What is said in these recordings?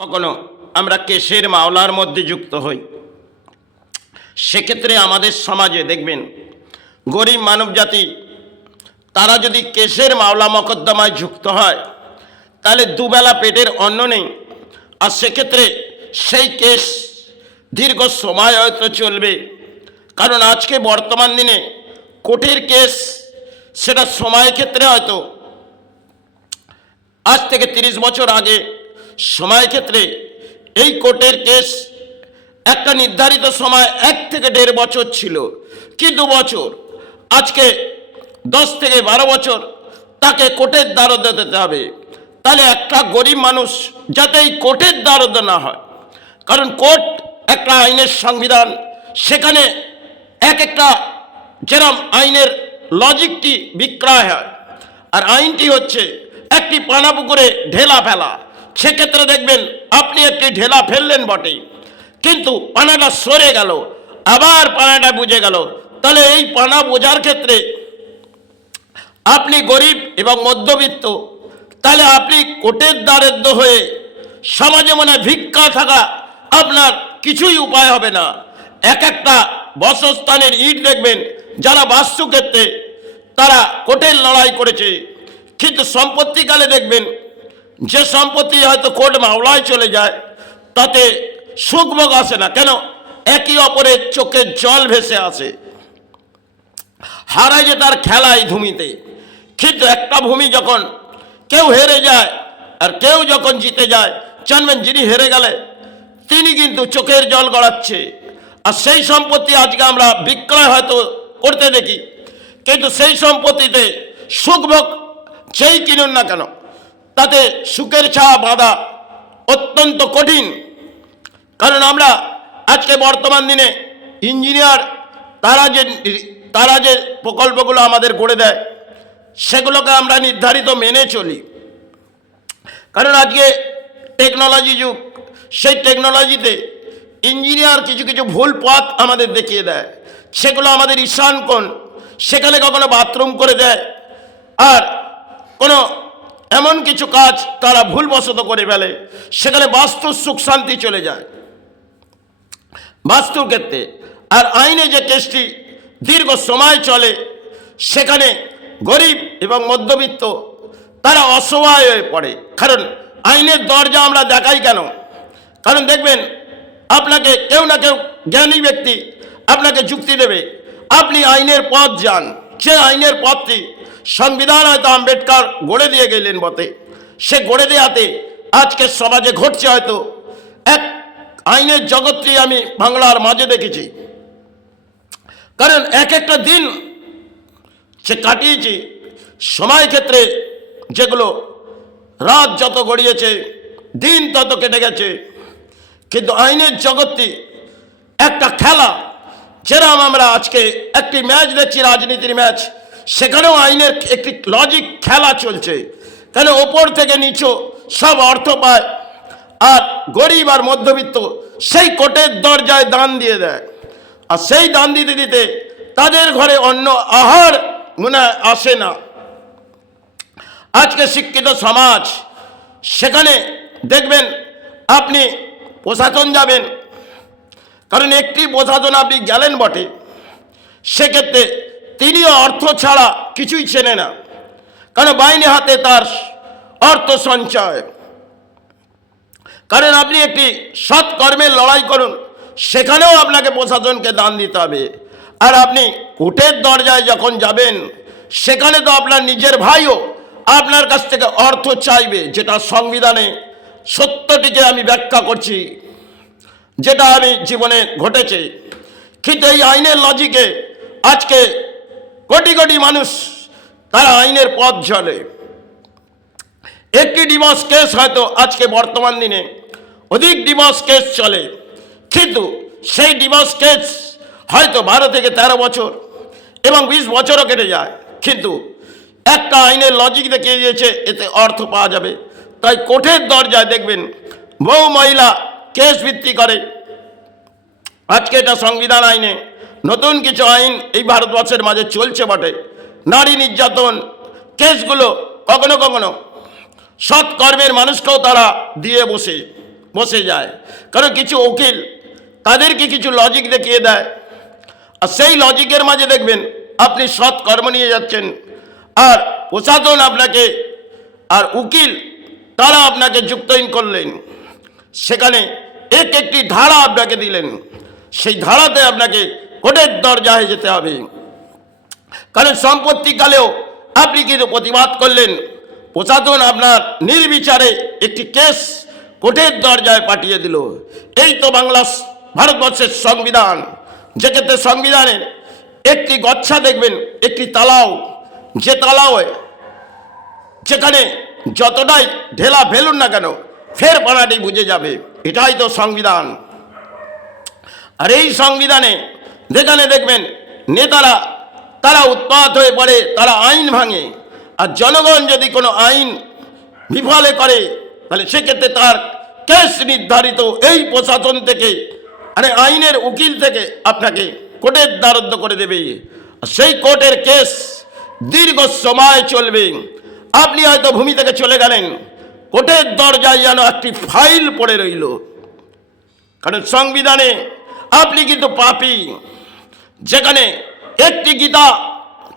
কখনো আমরা কেসের মামলার মধ্যে যুক্ত হই, সেক্ষেত্রে আমাদের সমাজে দেখবেন গরিব মানবজাতি তারা যদি কেসের মামলা মকদ্দমায় যুক্ত হয় তাহলে দুবেলা পেটের অন্ন নেই। আর সেক্ষেত্রে সেই কেস দীর্ঘ সময় হয়তো চলবে, কারণ আজকে বর্তমান দিনে কোর্টের কেস সেটা সময়ের ক্ষেত্রে হয়তো আজ থেকে 30 বছর আগে সময়ের ক্ষেত্রে এই কোর্টের কেস একটা নির্ধারিত সময় 1 থেকে 1.5 বছর ছিল, কি 2 বছর, আজকে 10 থেকে 12 বছর তাকে কোর্টের দ্বারস্থ দিতে হবে। তাহলে একটা গরিব মানুষ যাতে এই কোর্টের দ্বারস্থ না হয়, কারণ কোর্ট একটা আইনের সংবিধান, সেখানে এক একটা যেরকম আইনের লজিকটি বিক্রয় হয়, আর আইনটি হচ্ছে একটি পানা পুকুরে ঢেলা ফেলা। সেক্ষেত্রে দেখবেন আপনি একটি ঢেলা ফেললেন বটে, কিন্তু পানাটা সরে গেল, আবার পানাটা বুঝে গেল। তাহলে এই পানা বোঝার ক্ষেত্রে আপনি গরিব এবং মধ্যবিত্ত, তাহলে আপনি কোর্টের দ্বারস্থ হয়ে সমাজে মনে ভিক্ষা থাকা আপনার কিছুই উপায় হবে না। এক একটা বাসস্থানের ইট দেখবেন যারা বাস্তুক্ষেত্রে তারা কোর্টের লড়াই করেছে, কিন্তু সম্পত্তিকালে দেখবেন যে সম্পত্তি হয়তো কোর্ট মামলায় চলে যায় তাতে সুখভোগ আসে না। কেন? একই অপরের চোখের জল ভেসে আসে, হারায় যে তার খেলায় ভূমিতে। কিন্তু একটা ভূমি যখন কেউ হেরে যায় আর কেউ যখন জিতে যায়, জানবেন যিনি হেরে গেলে তিনি কিন্তু চোখের জল গড়াচ্ছে। আর সেই সম্পত্তি আজকে আমরা বিক্রয় হয়তো করতে দেখি, কিন্তু সেই সম্পত্তিতে সুখভোগ যেই কিনুন না কেন তাতে সুখের ছায়া বাঁধা অত্যন্ত কঠিন। কারণ আমরা আজকে বর্তমান দিনে ইঞ্জিনিয়ার তারা যে প্রকল্পগুলো আমাদের গড়ে দেয় সেগুলোকে আমরা নির্ধারিত মেনে চলি, কারণ আজকে টেকনোলজি যুগ। সেই টেকনোলজিতে ইঞ্জিনিয়ার কিছু কিছু ভুল পথ আমাদের দেখিয়ে দেয়, সেগুলো আমাদের ঈশান কোণ, সেখানে কখনো বাথরুম করে দেয়, আর কোনো এমন কিছু কাজ তারা ভুলবশত করে ফেলে, সেখানে বাস্তুর সুখ শান্তি চলে যায় বাস্তুর ক্ষেত্রে। আর আইনে যে কেসটি দীর্ঘ সময় চলে, সেখানে গরিব এবং মধ্যবিত্ত তারা অসহায় হয়ে পড়ে। কারণ আইনের দরজা আমরা দেখাই কেন? কারণ দেখবেন আপনাকে কেউ না কেউ জ্ঞানী ব্যক্তি আপনাকে যুক্তি দেবে, আপনি আইনের পথ যান। সে আইনের পথটি সংবিধান হয়তো আম্বেদকর গড়ে দিয়ে গেলেন বটে, সে গড়ে দেওয়াতে আজকে সমাজে ঘটছে হয়তো এক আইনের জগৎটি আমি বাংলার মাঝে দেখেছি। কারণ এক একটা দিন সে কাটিয়েছি সময় ক্ষেত্রে, যেগুলো রাত যত গড়িয়েছে দিন তত কেটে গেছে, কিন্তু আইনের জগৎটি একটা খেলা। যেরকম আমরা আজকে একটি ম্যাচ দেখছি, রাজনীতির ম্যাচ, সেখানেও আইনের একটি লজিক খেলা চলছে। কেন? ওপর থেকে নিচু সব অর্থ পায়, আর গরিব আর মধ্যবিত্ত সেই কোর্টের দরজায় দান দিয়ে দেয়। আর সেই দান দিতে দিতে তাদের ঘরে অন্য আহার মনে আসে না। আজকে শিক্ষিত সমাজ, সেখানে দেখবেন আপনি প্রশাসন যাবেন, কারণ একটি প্রশাসন আপনি গেলেন বটে, সেক্ষেত্রে তিনিও অর্থ ছাড়া কিছুই চেনে না, কারণ বাইরে হাতে তার অর্থ সঞ্চয়। কারণ আপনি একটি সৎ কর্মের লড়াই করুন, সেখানেও আপনাকে প্রশাসনকে দান দিতে হবে। আর আপনি কোর্টের দরজায় যখন যাবেন, সেখানে তো আপনার নিজের ভাইও আপনার কাছ থেকে অর্থ চাইবে, যেটা সংবিধানে সত্যটিকে আমি ব্যাখ্যা করছি, যেটা আমি জীবনে ঘটেছে। কিন্তু এই আইনের লজিকে আজকে কোটি কোটি মানুষ তারা আইনের পথ চলে। একটি ডিভোর্স কেস হয়তো আজকে বর্তমান দিনে অধিক ডিভোর্স কেস চলে, কিন্তু সেই ডিভোর্স কেস হয়তো 12 থেকে 13 বছর এবং 20 বছরও কেটে যায়, কিন্তু একটা আইনের লজিক দেখিয়ে দিয়েছে এতে অর্থ পাওয়া যাবে। তাই কোর্টের দরজায় দেখবেন বহু মহিলা কেস ভিত্তি করে। আজকে এটা সংবিধান আইনে নতুন কিছু আইন এই ভারতবর্ষের মাঝে চলছে বটে। নারী নির্যাতন কেসগুলো কখনো কখনো সৎ কর্মের মানুষকেও তারা দিয়ে বসে, বসে যায়। কারণ কিছু উকিল তাদেরকে কিছু লজিক দেখিয়ে দেয়, আর সেই লজিকের মাঝে দেখবেন আপনি সৎ কর্ম নিয়ে যাচ্ছেন, আর প্রশাসন আপনাকে আর উকিল তারা আপনাকে যুক্তহীন করলেন। সেখানে একটি ধারা আপনাকে দিলেন, সেই ধারাতে আপনাকে কোর্টের দরজায় যেতে হবে। কারণ সম্পত্তিকালেও আপনি কিন্তু প্রতিবাদ করলেন, প্রশাসন আপনার নির্বিচারে একটি কেস কোর্টের দরজায় পাঠিয়ে দিল। এই তো ভারতবর্ষের সংবিধান, যেক্ষেত্রে সংবিধানের একটি গচ্ছা দেখবেন, একটি তালাও, যে তালাও যেখানে যতটাই ঢেলা ফেলুন না কেন ফের পানাটি বুঝে যাবে, এটাই তো সংবিধান। আর এই সংবিধানে যেখানে দেখবেন নেতারা তারা উৎপাত হয়ে পড়ে, তারা আইন ভাঙে, আর জনগণ যদি কোনো আইন বিফলে করে তাহলে সেক্ষেত্রে তার কেস নির্ধারিত এই প্রশাসন থেকে, আইনের উকিল থেকে আপনাকে কোর্টের দ্বারস্থ করে দেবে। সেই কোর্টের কেস দীর্ঘ সময় চলবে। আপনি হয়তো ভূমি থেকে চলে গেলেন, কোর্টের দরজায় যেন একটি ফাইল পড়ে রইল। কারণ সংবিধানে আপনি কিন্তু পাপী, যেখানে একটি গীতা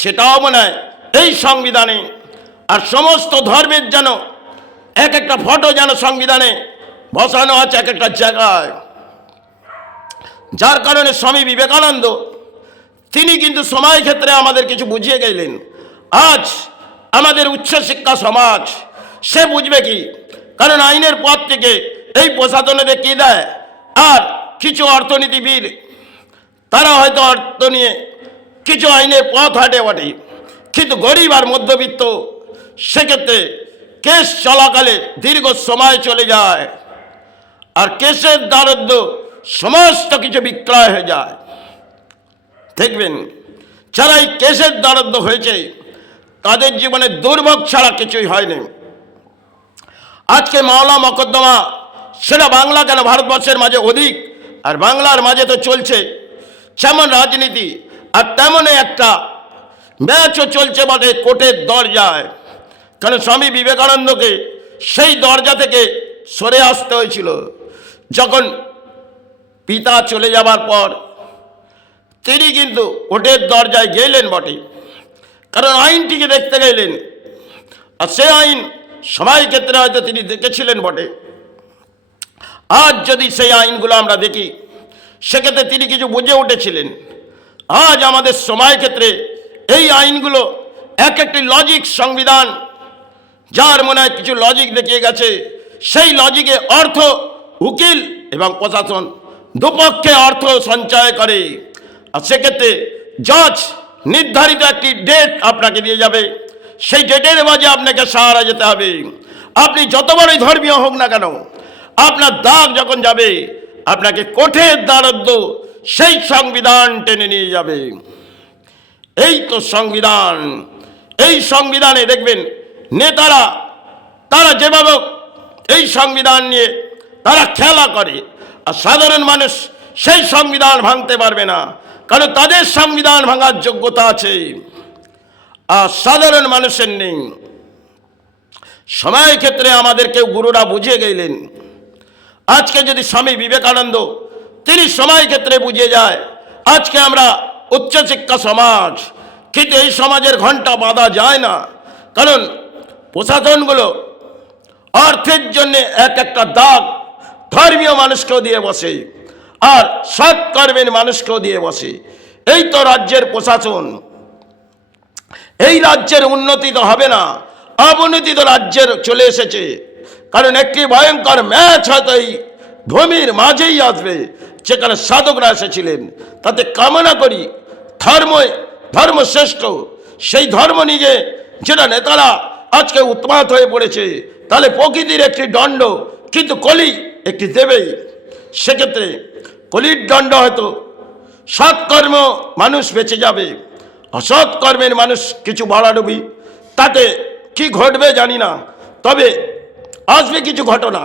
সেটাও মনে হয় এই সংবিধানে, আর সমস্ত ধর্মের যেন এক একটা ফটো যেন সংবিধানে বসানো আছে এক একটা জায়গায়। যার কারণে স্বামী বিবেকানন্দ তিনি কিন্তু সময় ক্ষেত্রে আমাদের কিছু বুঝিয়ে গেলেন। আজ আমাদের উচ্চশিক্ষা সমাজ সে বুঝবে কি? কারণ আইনের পথ থেকে এই প্রশাসনে দেখিয়ে দেয়, আর কিছু অর্থনীতিবিদ তারা হয়তো অর্থ নিয়ে কিছু আইনের পথ হাঁটে বটে, কিন্তু গরিব আর মধ্যবিত্ত সেক্ষেত্রে কেস চলাকালে দীর্ঘ সময় চলে যায়, আর কেসের দ্বারস্থ সমস্ত কিছু বিক্রয় হয়ে যায়। দেখবেন যারা এই কেসের দ্বারস্থ হয়েছে তাদের জীবনে দুর্ভোগ ছাড়া কিছুই হয়নি। আজকে মামলা মকদ্দমা সেটা বাংলা কেন ভারতবর্ষের মাঝে অধিক, আর বাংলার মাঝে তো চলছে যেমন রাজনীতি, আর তেমনই একটা ম্যাচও চলছে বটে কোর্টের দরজায়। কারণ স্বামী বিবেকানন্দকে সেই দরজা থেকে সরে আসতে হয়েছিল। যখন পিতা চলে যাবার পর তিনি কিন্তু কোর্টের দরজায় গেলেন বটে, কারণ আইনটিকে দেখতে গেলেন, আর সে আইন সময় ক্ষেত্রে হয়তো তিনি দেখেছিলেন বটে। আজ যদি সেই আইনগুলো আমরা দেখি সেক্ষেত্রে তিনি কিছু বুঝে উঠেছিলেন। আজ আমাদের সময় ক্ষেত্রে এই আইনগুলো এক একটি লজিক সংবিধান, যার মনে হয় কিছু লজিক দেখিয়ে গেছে, সেই লজিকে অর্থ উকিল এবং প্রশাসন দুপক্ষে অর্থ সঞ্চয় করে। আর সেক্ষেত্রে জজ নির্ধারিত একটি ডেট আপনাকে দিয়ে যাবে, সেই ডেটের মাঝে আপনাকে সাহারা যেতে হবে। আপনি যত বড়ই ধর্মীয় হোক না কেন, আপনার দাগ যখন যাবে আপনাকে কোর্টের দ্বারস্থ সেই সংবিধান টেনে নিয়ে যাবে। এই তো সংবিধান। এই সংবিধানে দেখবেন নেতারা তারা যেভাবে এই সংবিধান নিয়ে তারা খেলা করে, আর সাধারণ মানুষ সেই সংবিধান ভাঙতে পারবে না, কারণ তাদের সংবিধান ভাঙার যোগ্যতা আছে আর সাধারণ মানুষের নেই। সময় ক্ষেত্রে আমাদেরকে গুরুরা বুঝিয়ে গেলেন। আজকে যদি স্বামী বিবেকানন্দ তিনি সময় ক্ষেত্রে বুঝিয়ে যায়, আজকে আমরা উচ্চশিক্ষা সমাজ, কিন্তু এই সমাজের ঘণ্টা বাঁধা যায় না, কারণ প্রশাসনগুলো অর্থের জন্য এক একটা দাগ ধর্মীয় মানুষকেও দিয়ে বসে, আর সৎ কর্মের মানুষকেও দিয়ে বসে। এই তো রাজ্যের প্রশাসন। এই রাজ্যের উন্নতি তো হবে না, অবনতি তো রাজ্যের চলে এসেছে। কারণ একটি ভয়ঙ্কর ম্যাচ হয়তো এই ভূমির মাঝেই আসবে, যেখানে সাধকরা এসেছিলেন। তাতে কামনা করি ধর্ম শ্রেষ্ঠ, সেই ধর্ম নিয়ে যেটা নেতারা আজকে উৎপাত হয়ে পড়েছে, তাহলে প্রকৃতির একটি দণ্ড কিন্তু কলি একটি দেবেই। সেক্ষেত্রে কলির দণ্ড হয়তো সৎকর্ম মানুষ বেঁচে যাবে, অসৎ কর্মের মানুষ কিছু বাড়াডুবি, তাতে কি ঘটবে জানি না, তবে আসবে কিছু ঘটনা।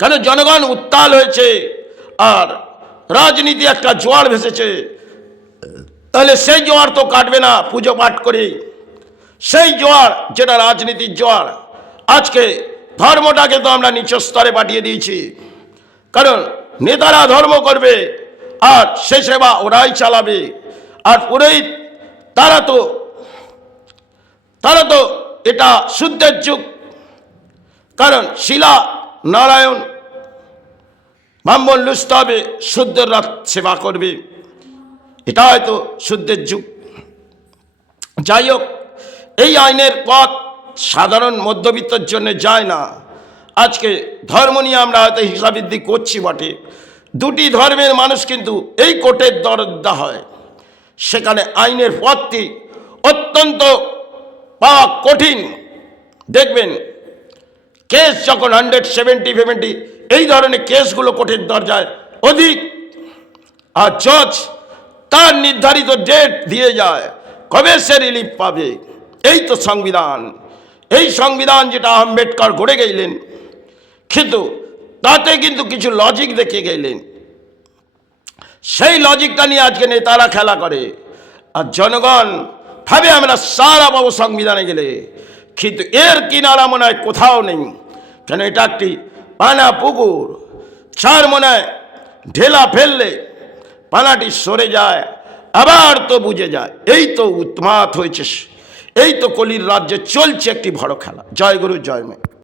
কারণ জনগণ উত্তাল হয়েছে, আর রাজনীতি একটা জোয়ার ভেসেছে, তাহলে সেই জোয়ার তো কাটবে না পুজো পাঠ করে। সেই জোয়ার যেটা রাজনীতির জোয়ার, আজকে ধর্মটাকে তো আমরা নিচ স্তরে পাঠিয়ে দিয়েছি, কারণ নেতারা ধর্ম করবে আর সে সেবা ওরাই চালাবে। আর পুরোহিত তারা তো এটা শুদ্ধের যুগ, কারণ শিলা নারায়ণ ব্রাহ্মণ লুচতে হবে, শুদ্ধরা সেবা করবে, এটা হয়তো শুদ্ধের যুগ। যাই হোক, এই আইনের পথ সাধারণ মধ্যবিত্তর জন্য যায় না। আজকে ধর্ম নিয়ে আমরা হয়তো হিসাববৃদ্ধি করছি বটে, দুটি ধর্মের মানুষ কিন্তু এই কোর্টের দরজা হয়, সেখানে আইনের পথটি অত্যন্ত পাওয়া কঠিন। দেখবেন কেস যখন 170 এই ধরনের কেসগুলো কোর্টের দরজায় অধিক, আর জজ তার নির্ধারিত ডেট দিয়ে যায় কবে সে রিলিফ পাবে। এই তো সংবিধান, এই সংবিধান যেটা আম্বেদকর গড়ে গেলেন, কিন্তু তাতে কিন্তু কিছু লজিক দেখে গেলেন, সেই লজিকটা নিয়ে আজকে নেতারা খেলা করে, আর জনগণ ভাবে আমরা সারা পাবো সংবিধানে গেলে, কিন্তু এর কিনারা মনে হয় কোথাও নেই। কেন এটা একটি পানা পুকুর, চার মনে হয় ঢেলা ফেললে পানাটি সরে যায়, আবার তো বুঝে যায়। এই তো উন্মাদ হয়েছে, এই তো কলির রাজ্যে চলছে একটি বড় খেলা। জয় গুরু, জয় মা।